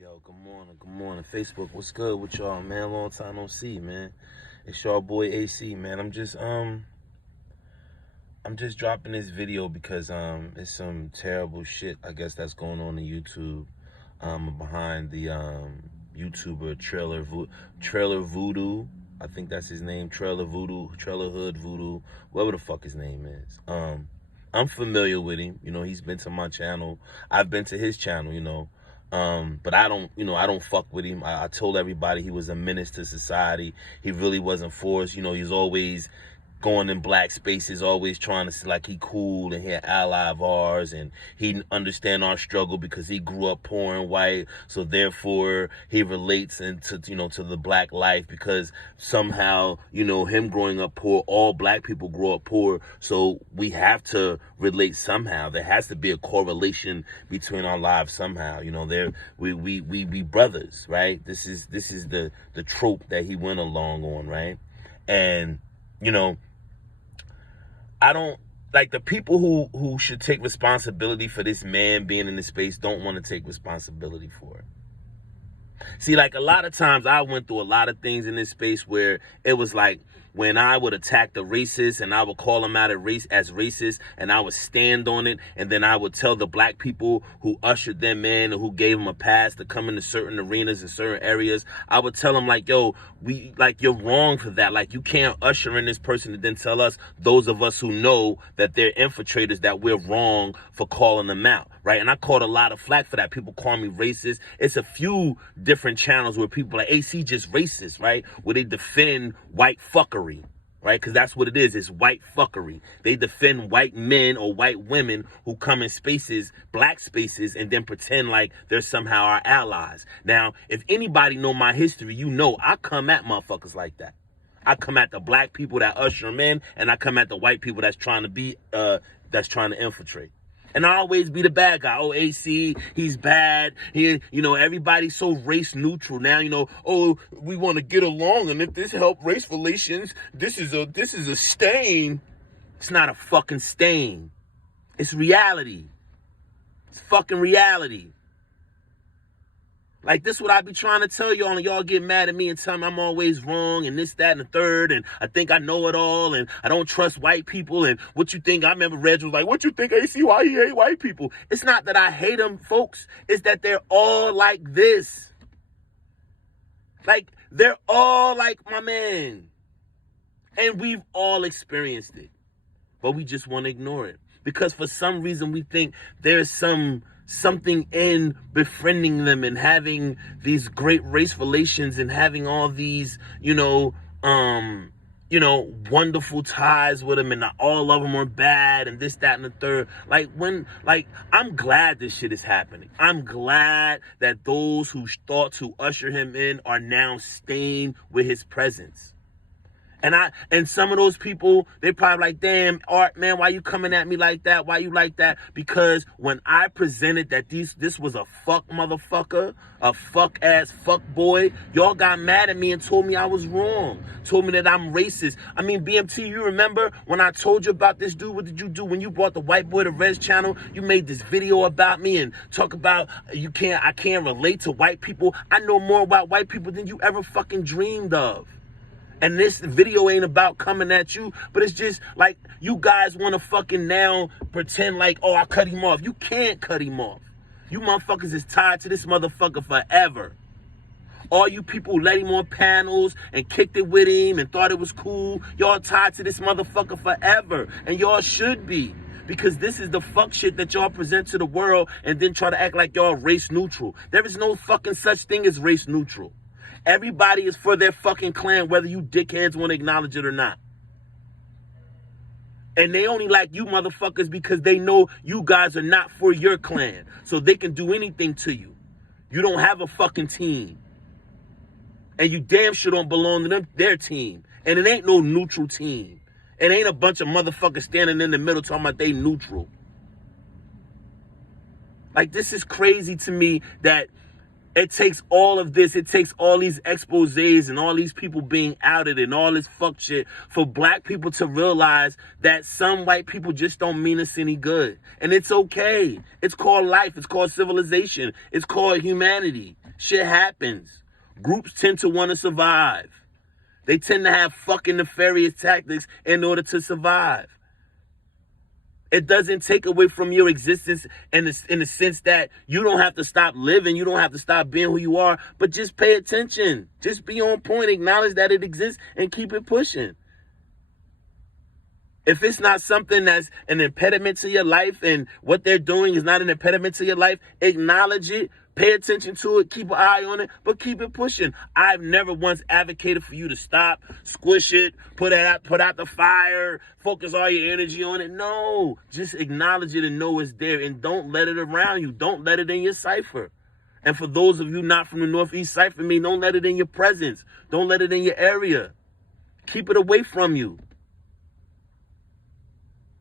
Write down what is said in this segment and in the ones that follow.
Yo, good morning. Facebook, what's good with y'all, man? Long time no see, man. It's y'all boy AC, man. I'm just dropping this video because it's some terrible shit, I guess, that's going on YouTube. Behind the YouTuber Trailer Voodoo. I think that's his name, Trailer Hood Voodoo, whatever the fuck his name is. I'm familiar with him. You know, he's been to my channel. I've been to his channel, you know. But I don't fuck with him. I told everybody he was a menace to society. He really wasn't for us. You know, he's always going in black spaces, always trying to see like he cool and he an ally of ours, and he understand our struggle because he grew up poor and white, so therefore he relates into, you know, to the black life, because somehow, you know, him growing up poor, all black people grow up poor, so we have to relate somehow. There has to be a correlation between our lives somehow. You know, we brothers, right? This is the trope that he went along on, right? And you know, I don't like the people who should take responsibility for this man being in this space don't want to take responsibility for it. See, like a lot of times I went through a lot of things in this space where it was like when I would attack the racist and I would call them out as racist, and I would stand on it, and then I would tell the black people who ushered them in and who gave them a pass to come into certain arenas in certain areas, I would tell them like, yo, you're wrong for that. Like, you can't usher in this person and then tell us, those of us who know that they're infiltrators, that we're wrong for calling them out, right? And I caught a lot of flack for that. People call me racist. It's a few different channels where people like, AC just racist, right? Where they defend white fuckery, right? Because that's what it is. It's white fuckery. They defend white men or white women who come in spaces, black spaces, and then pretend like they're somehow our allies. Now, if anybody know my history, you know I come at motherfuckers like that. I come at the black people that usher them in, and I come at the white people that's trying to infiltrate. And I always be the bad guy. Oh, AC, he's bad. You know, everybody's so race neutral now. You know, oh, we want to get along, and if this help race relations, this is a stain. It's not a fucking stain. It's reality. It's fucking reality. Like, this is what I be trying to tell y'all, and y'all get mad at me and tell me I'm always wrong, and this, that, and the third, and I think I know it all, and I don't trust white people, and what you think. I remember Reg was like, what you think, AC, why he hate white people? It's not that I hate them, folks. It's that they're all like this. Like, they're all like my man. And we've all experienced it. But we just want to ignore it. Because for some reason we think there's something in befriending them and having these great race relations and having all these, wonderful ties with them, and all of them are bad and this, that, and the third. I'm glad this shit is happening. I'm glad that those who thought to usher him in are now stained with his presence. And some of those people, they probably like, damn, Art, man, why you coming at me like that? Why you like that? Because when I presented that this was a fuck motherfucker, a fuck ass fuck boy, y'all got mad at me and told me I was wrong. Told me that I'm racist. I mean, BMT, you remember when I told you about this dude? What did you do when you brought the white boy to Red's channel? You made this video about me and talk about I can't relate to white people. I know more about white people than you ever fucking dreamed of. And this video ain't about coming at you, but it's just like you guys want to fucking now pretend like, oh, I cut him off. You can't cut him off. You motherfuckers is tied to this motherfucker forever. All you people who let him on panels and kicked it with him and thought it was cool, y'all tied to this motherfucker forever. And y'all should be. Because this is the fuck shit that y'all present to the world and then try to act like y'all race neutral. There is no fucking such thing as race neutral. Everybody is for their fucking clan, whether you dickheads want to acknowledge it or not. And they only like you motherfuckers because they know you guys are not for your clan. So they can do anything to you. You don't have a fucking team. And you damn sure don't belong to their team. And it ain't no neutral team. It ain't a bunch of motherfuckers standing in the middle talking about they neutral. Like, this is crazy to me that it takes all of this, it takes all these exposés and all these people being outed and all this fuck shit for black people to realize that some white people just don't mean us any good. And it's okay. It's called life. It's called civilization. It's called humanity. Shit happens. Groups tend to want to survive. They tend to have fucking nefarious tactics in order to survive. It doesn't take away from your existence in the sense that you don't have to stop living. You don't have to stop being who you are, but just pay attention. Just be on point. Acknowledge that it exists and keep it pushing. If it's not something that's an impediment to your life and what they're doing is not an impediment to your life, acknowledge it, pay attention to it, keep an eye on it, but keep it pushing. I've never once advocated for you to stop, squish it, put out the fire, focus all your energy on it. No, just acknowledge it and know it's there, and don't let it around you. Don't let it in your cipher. And for those of you not from the Northeast cipher, don't let it in your presence. Don't let it in your area. Keep it away from you.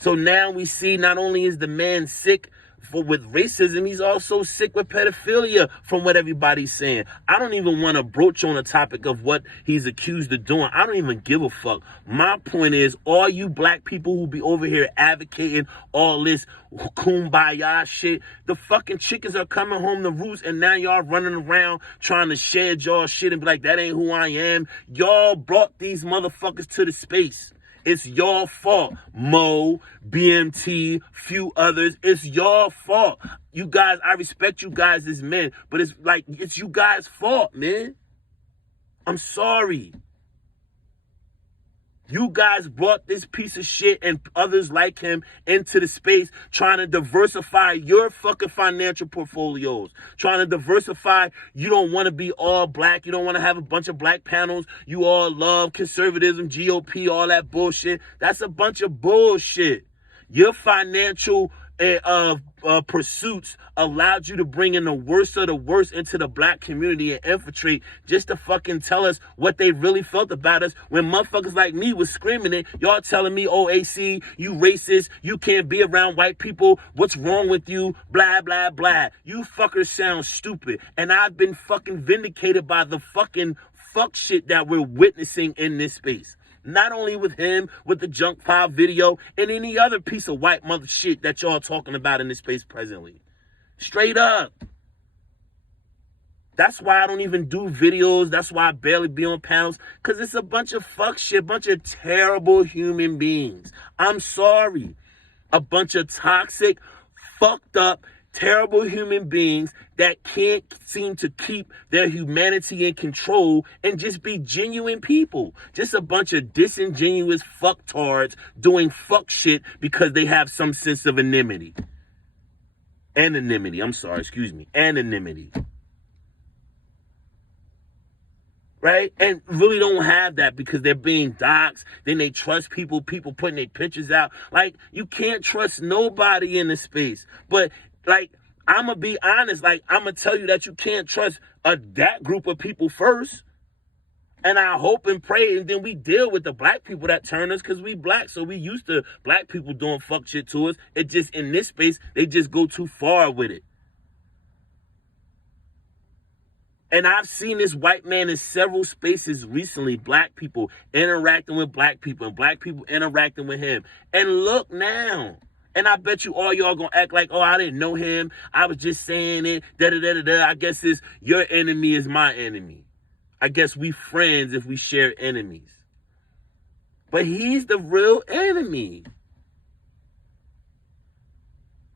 So now we see not only is the man sick with racism, he's also sick with pedophilia from what everybody's saying. I don't even want to broach on the topic of what he's accused of doing. I don't even give a fuck. My point is, all you black people who be over here advocating all this kumbaya shit, the fucking chickens are coming home to roost, and now y'all running around trying to shed y'all shit and be like, that ain't who I am. Y'all brought these motherfuckers to the space. It's your fault. Mo, BMT, few others. It's your fault. You guys, I respect you guys as men, but it's you guys' fault, man. I'm sorry. You guys brought this piece of shit and others like him into the space, trying to diversify your fucking financial portfolios, trying to diversify. You don't want to be all black. You don't want to have a bunch of black panels. You all love conservatism, GOP, all that bullshit. That's a bunch of bullshit. Your financial pursuits allowed you to bring in the worst of the worst into the black community and infiltrate just to fucking tell us what they really felt about us. When motherfuckers like me was screaming it, y'all telling me, oh, AC, you racist, you can't be around white people, what's wrong with you, blah, blah, blah. You fuckers sound stupid. And I've been fucking vindicated by the fucking fuck shit that we're witnessing in this space. Not only with him, with the junk file video, and any other piece of white mother shit that y'all talking about in this space presently. Straight up. That's why I don't even do videos. That's why I barely be on panels. Because it's a bunch of fuck shit, a bunch of terrible human beings. I'm sorry. A bunch of toxic, fucked up, terrible human beings that can't seem to keep their humanity in control and just be genuine people. Just a bunch of disingenuous fucktards doing fuck shit because they have some sense of anonymity. Anonymity. Right? And really don't have that because they're being doxxed. Then they trust people putting their pictures out. Like, you can't trust nobody in the space. But like, I'm going to be honest. Like, I'm going to tell you that you can't trust that group of people first. And I hope and pray, and then we deal with the black people that turn us because we black. So we used to black people doing fuck shit to us. It just, in this space, they just go too far with it. And I've seen this white man in several spaces recently, black people interacting with black people and black people interacting with him. And look now. And I bet you all y'all gonna act like, oh, I didn't know him. I was just saying it. Da-da-da-da-da. I guess it's your enemy is my enemy. I guess we friends if we share enemies. But he's the real enemy.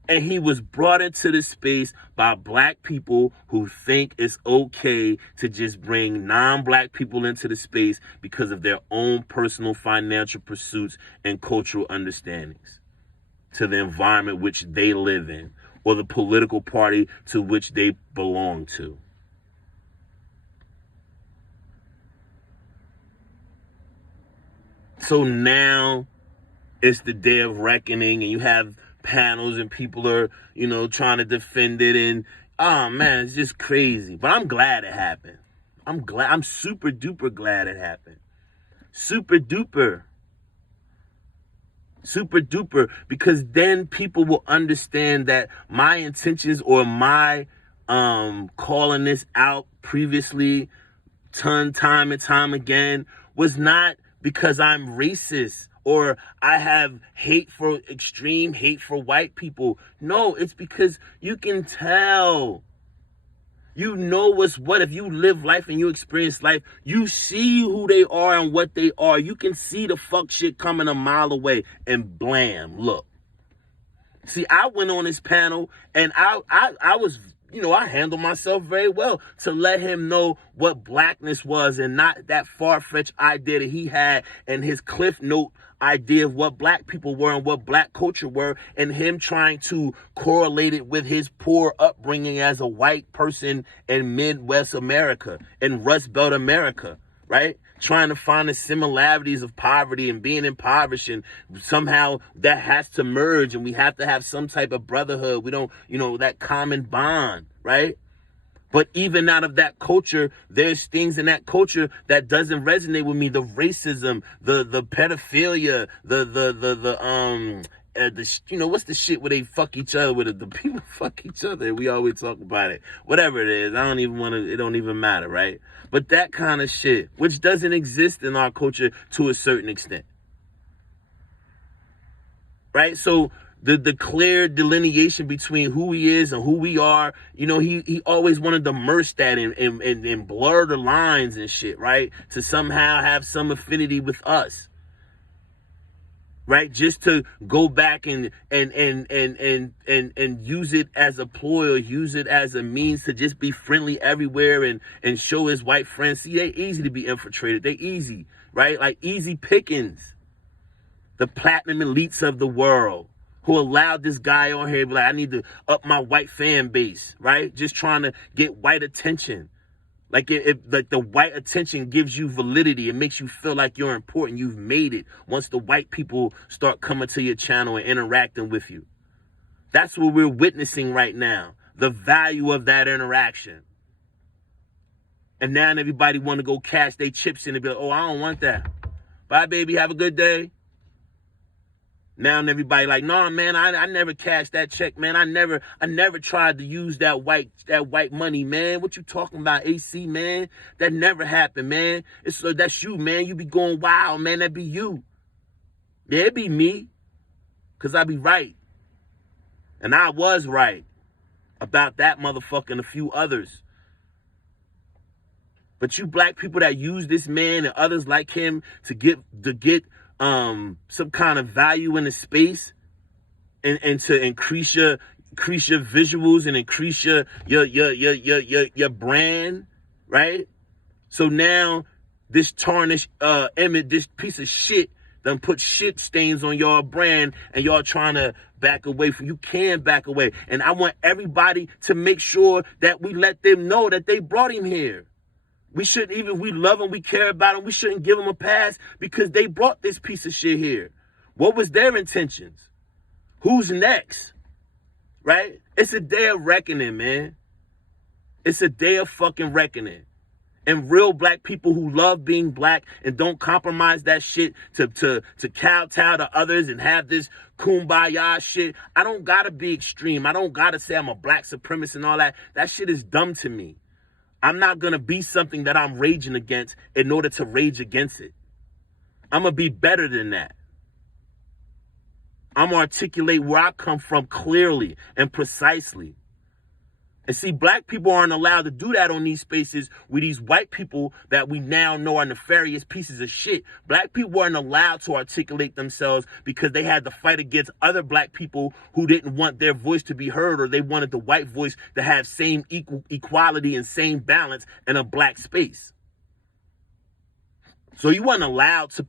And he was brought into this space by black people who think it's okay to just bring non-black people into the space because of their own personal financial pursuits and cultural understandings to the environment which they live in or the political party to which they belong to. So now it's the day of reckoning, and you have panels and people are, trying to defend it, and oh man, it's just crazy. But I'm glad it happened. I'm super duper glad it happened. Super duper, because then people will understand that my intentions or my calling this out previously time and time again was not because I'm racist or I have extreme hate for white people. No, it's because you can tell. You know what's what. If you live life and you experience life, you see who they are and what they are. You can see the fuck shit coming a mile away, and blam, look. See, I went on this panel and I was, I handled myself very well to let him know what blackness was and not that far-fetched idea that he had and his Cliff Note idea of what black people were and what black culture were, and him trying to correlate it with his poor upbringing as a white person in Midwest America, in Rust Belt America, right? Trying to find the similarities of poverty and being impoverished, and somehow that has to merge and we have to have some type of brotherhood. We don't, that common bond, right? But even out of that culture, there's things in that culture that doesn't resonate with me. The racism, the pedophilia, what's the shit where they fuck each other with it? The people fuck each other. We always talk about it. Whatever it is, it don't even matter, right? But that kind of shit, which doesn't exist in our culture to a certain extent. Right? So the clear delineation between who he is and who we are, he always wanted to merge that and blur the lines and shit, right? To somehow have some affinity with us. Right? Just to go back and use it as a ploy or use it as a means to just be friendly everywhere and show his white friends. See, they easy to be infiltrated. They easy, right? Like easy pickings. The platinum elites of the world who allowed this guy on here to be like, I need to up my white fan base, right? Just trying to get white attention. Like like the white attention gives you validity. It makes you feel like you're important. You've made it once the white people start coming to your channel and interacting with you. That's what we're witnessing right now. The value of that interaction. And now everybody want to go cash their chips in and be like, oh, I don't want that. Bye, baby. Have a good day. Now everybody like, nah, man, I never cashed that check, man. I never tried to use that white money, man. What you talking about, AC, man? That never happened, man. That's you, man. You be going wild, man. That be you. Yeah, it be me. Cause I be right. And I was right about that motherfucker and a few others. But you black people that use this man and others like him to get some kind of value in the space and to increase your visuals and increase your brand, right? So now this tarnished image, this piece of shit done put shit stains on y'all brand, and y'all trying to back away from. You can back away. And I want everybody to make sure that we let them know that they brought him here. We shouldn't, even if we love them, we care about them, we shouldn't give them a pass because they brought this piece of shit here. What was their intentions? Who's next? Right? It's a day of reckoning, man. It's a day of fucking reckoning. And real black people who love being black and don't compromise that shit to kowtow to others and have this kumbaya shit. I don't gotta be extreme. I don't gotta say I'm a black supremacist and all that. That shit is dumb to me. I'm not going to be something that I'm raging against in order to rage against it. I'm going to be better than that. I'm going to articulate where I come from clearly and precisely. And see, black people aren't allowed to do that on these spaces with these white people that we now know are nefarious pieces of shit. Black people weren't allowed to articulate themselves because they had to fight against other black people who didn't want their voice to be heard, or they wanted the white voice to have same equality and same balance in a black space. So you weren't allowed to,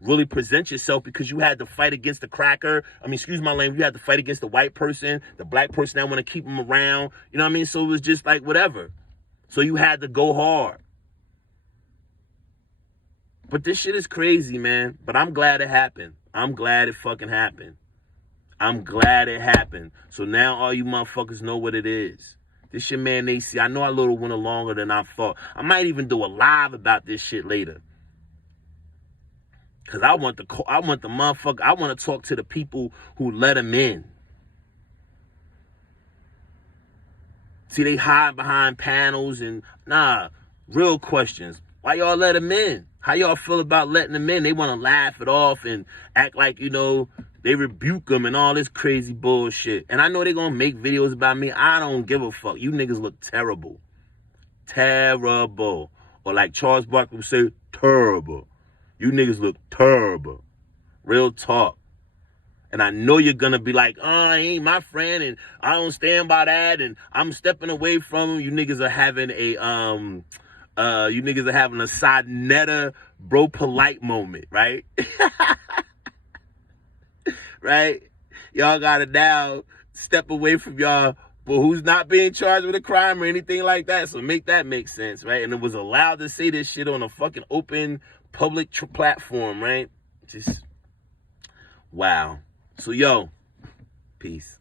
really present yourself because you had to fight against the cracker. Excuse my language. You had to fight against the white person, the black person that want to keep them around. You know what I mean? So it was just like whatever. So you had to go hard. But this shit is crazy, man. But I'm glad it happened. I'm glad it fucking happened. I'm glad it happened. So now all you motherfuckers know what it is. This your man AC. I know I little went longer than I thought. I might even do a live about this shit later. Cause I want the motherfucker. I want to talk to the people who let him in. See, they hide behind panels and real questions. Why y'all let him in? How y'all feel about letting him in? They want to laugh it off and act like they rebuke him and all this crazy bullshit. And I know they gonna make videos about me. I don't give a fuck. You niggas look terrible. terrible. Or like Charles Barkley would say, terrible. You niggas look terrible. Real talk. And I know you're going to be like, oh, he ain't my friend, and I don't stand by that, and I'm stepping away from him. You niggas are having a, Sadnetta bro polite moment, right? Right? Y'all got to now step away from y'all, but who's not being charged with a crime or anything like that. So make that make sense, right? And it was allowed to say this shit on a fucking open public platform, right? Just, wow. So, yo, peace.